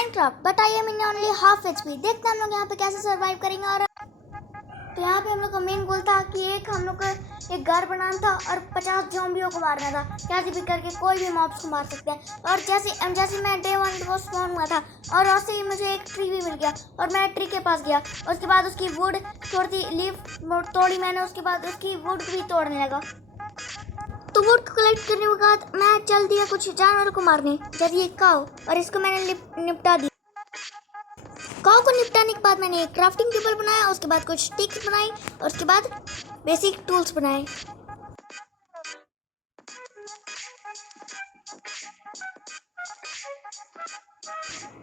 Minecraft but I am in only half HP. देखते हैं हम लोग यहाँ पे कैसे सरवाइव करेंगे। और तो यहाँ पे हम लोग का मेन गोल था कि हम लोग का एक घर बनाना था और 50 ज़ॉम्बियों को मारना था। कैसे भी करके कोई भी मॉब्स को मार सकते हैं। और जैसे मैं डे 1 को स्पॉन हुआ था और वैसे ही मुझे एक ट्री भी मिल गया और मैं ट्री के पास गया। उसके बाद उसकी वुड थोड़ी लीफ तोड़ी मैंने। उसके बाद उसकी वुड भी तोड़ने लगा। तो वुड को कलेक्ट करने के बाद मैं चल दिया कुछ जानवरों को मारने, जैसे ये काऊ, और इसको मैंने निपटा दिया। काऊ को निपटाने के बाद मैंने एक क्राफ्टिंग टेबल बनाया। उसके बाद कुछ स्टिक्स बनाई और उसके बाद बेसिक टूल्स बनाए।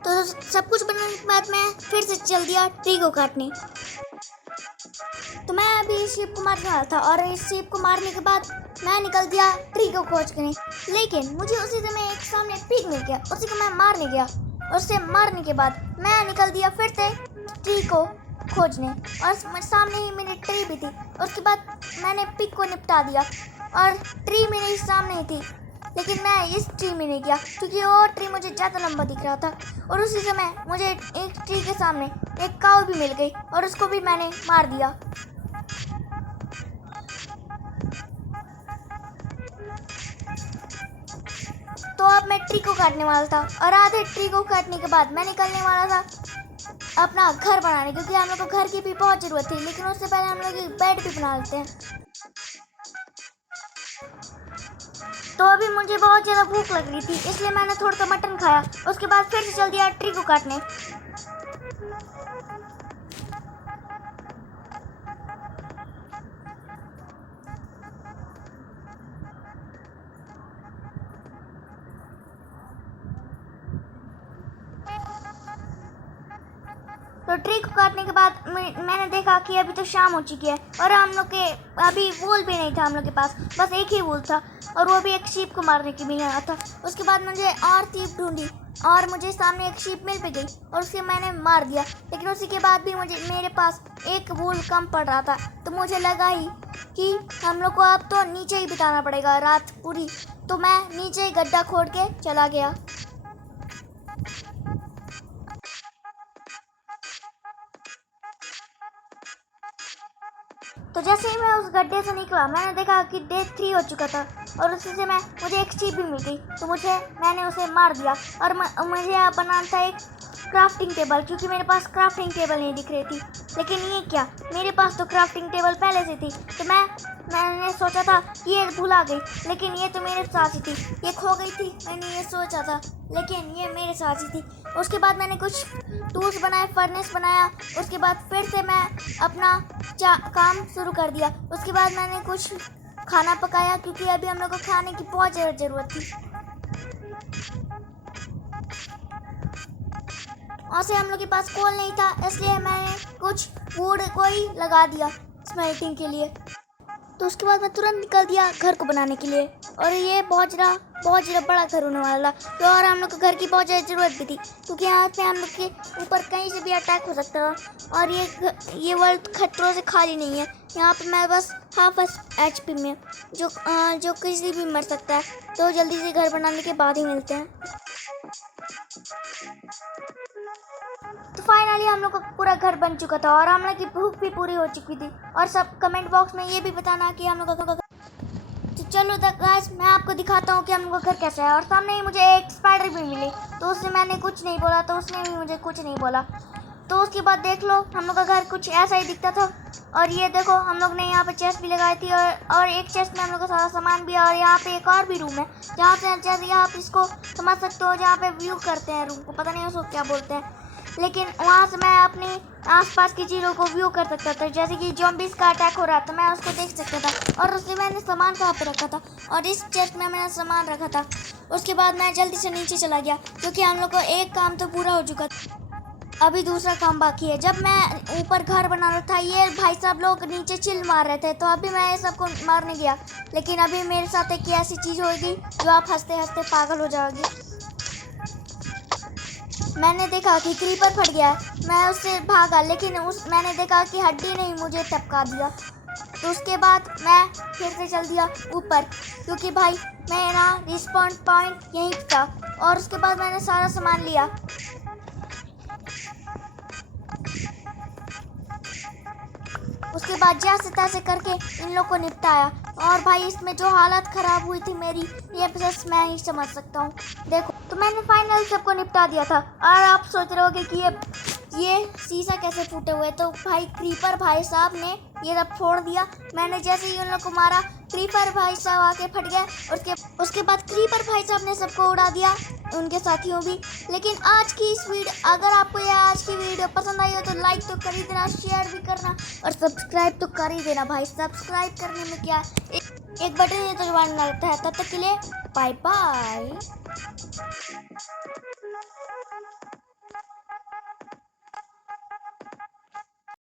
तो सब कुछ बनाने के बाद मैं फिर से चल दिया ट्री को काटने। तो मैं अभी इस शीप को मारने वाला था और इस शीप को मारने के बाद मैं निकल दिया ट्री को खोज करने। लेकिन मुझे उसी समय एक सामने पिग मिल गया, उसी को मैं मारने गया। उससे मारने के बाद मैं निकल दिया फिर से ट्री को खोजने और सामने ही मेरी ट्री भी थी। उसके बाद मैंने पिग को निपटा दिया और ट्री मेरे सामने ही थी। लेकिन मैं इस ट्री में नहीं गया क्योंकि वो ट्री मुझे ज़्यादा लंबा दिख रहा था। और उसी समय मुझे एक ट्री के सामने एक काऊ भी मिल गई और उसको भी मैंने मार दिया। तो अब मैं ट्री को काटने वाला था और आधे ट्री को काटने के बाद मैं निकलने वाला था अपना घर बनाने, क्योंकि हम लोग को घर की भी बहुत ज़रूरत थी। लेकिन उससे पहले हम लोग एक बेड भी बना लेते हैं। तो अभी मुझे बहुत ज़्यादा भूख लग रही थी, इसलिए मैंने थोड़ा सा मटन खाया। उसके बाद फिर से चल दिया ट्री को काटने। तो ट्री को काटने के बाद मैंने देखा कि अभी तो शाम हो चुकी है और हम लोग के अभी वूल भी नहीं था हम लोग के पास, बस एक ही वूल था और वो भी एक शीप को मारने के लिए आया था। उसके बाद मुझे और शीप ढूंढी और मुझे सामने एक शीप मिल भी गई और उसे मैंने मार दिया। लेकिन उसी के बाद भी मेरे पास एक वूल कम पड़ रहा था। तो मुझे लगा ही कि हम लोग को अब तो नीचे ही बिताना पड़ेगा रात पूरी। तो मैं नीचे ही गड्ढा खोद के चला गया। तो जैसे ही मैं उस गड्ढे से निकला मैंने देखा कि डे 3 हो चुका था और उसी से मुझे एक शीप भी मिल गई। तो मैंने उसे मार दिया और मुझे यहाँ बनाना था एक क्राफ्टिंग टेबल, क्योंकि मेरे पास क्राफ्टिंग टेबल नहीं दिख रही थी। लेकिन ये क्या, मेरे पास तो क्राफ्टिंग टेबल पहले से थी। तो मैंने सोचा था कि ये भुला गई, लेकिन ये तो मेरे साथ ही थी। ये खो गई थी, मैंने ये सोचा था, लेकिन ये मेरे साथ ही थी। उसके बाद मैंने कुछ टूल्स बनाए, फर्नेस बनाया। उसके बाद फिर से मैं अपना काम शुरू कर दिया। उसके बाद मैंने कुछ खाना पकाया, क्योंकि अभी हम लोग को खाने की बहुत ज़्यादा ज़रूरत थी। और से हम लोग के पास कोल नहीं था, इसलिए मैंने कुछ वुड को ही लगा दिया स्मेल्टिंग के लिए। तो उसके बाद मैं तुरंत निकल दिया घर को बनाने के लिए। और ये बहुत ज़्यादा बड़ा घर होने वाला। तो और हम लोग को घर की बहुत ज़्यादा ज़रूरत भी थी, क्योंकि यहाँ पे हम लोग के ऊपर कहीं से भी अटैक हो सकता था। और ये वर्ल्ड खतरों से खाली नहीं है। यहाँ पे मैं बस हाफ एचपी में जो किसी भी मर सकता है। तो जल्दी से घर बनाने के बाद ही मिलते हैं। तो फाइनली हम लोग का पूरा घर बन चुका था और हम लोग की भूख भी पूरी हो चुकी थी। और सब कमेंट बॉक्स में ये भी बताना कि हम लोग का तो चलो गाइस, मैं आपको दिखाता हूँ कि हम लोग का घर कैसा है। और सामने ही मुझे एक स्पाइडर भी मिली, तो उससे मैंने कुछ नहीं बोला, तो उसने भी मुझे कुछ नहीं बोला। तो उसके बाद देख लो, हम लोग का घर कुछ ऐसा ही दिखता था। और ये देखो, हम लोग ने यहाँ पे चेस्ट भी लगाई थी और एक चेस्ट में हम लोग का सारा सामान भी है। और यहाँ पे एक और भी रूम है जहाँ से जैसे आप इसको समझ सकते हो, जहाँ पे व्यू करते हैं रूम को, पता नहीं उसको क्या बोलते हैं। लेकिन वहाँ से मैं अपने आसपास की चीज़ों को व्यू कर सकता था, जैसे कि ज़ॉम्बीज़ का अटैक हो रहा था, मैं उसको देख सकता था। और उससे मैंने सामान कहाँ पे रखा था, और इस चेस्ट में मैंने सामान रखा था। उसके बाद मैं जल्दी से नीचे चला गया, क्योंकि हम लोग को एक काम तो पूरा हो चुका था, अभी दूसरा काम बाकी है। जब मैं ऊपर घर बना रहा था, ये भाई साहब लोग नीचे चिल मार रहे थे, तो अभी मैं ये सबको मारने गया। लेकिन अभी मेरे साथ एक ऐसी चीज़ होगी जो आप हंसते हंसते पागल हो जाओगे। मैंने देखा कि क्रीपर फट गया, मैं उससे भागा, लेकिन मैंने देखा कि हड्डी ने ही मुझे टपका दिया। तो उसके बाद मैं फिर से चल दिया ऊपर, क्योंकि भाई मेरा रिस्पॉन्ड पॉइंट यहीं था। और उसके बाद मैंने सारा सामान लिया उसके बाद जैसे तैसे करके इन लोग को निपटाया। और भाई इसमें जो हालत ख़राब हुई थी मेरी, ये बस मैं ही समझ सकता हूँ। देखो तो मैंने फाइनली सबको निपटा दिया था। और आप सोच रहे होगे कि ये शीशा कैसे फूटे हुए, तो भाई क्रीपर भाई साहब ने ये सब फोड़ दिया। मैंने जैसे ही उन लोग को मारा, क्रीपर भाई साहब आके फट गए। उसके बाद क्रीपर भाई साहब ने सबको उड़ा दिया, उनके साथियों भी। लेकिन आज की इस वीडियो, अगर आपको यह आज की वीडियो पसंद आई हो तो लाइक तो कर ही देना, शेयर भी करना और सब्सक्राइब तो कर ही देना भाई। सब्सक्राइब करने में क्या एक बटन ही तो दबाना रहता है। तब तक के लिए बाय बाय।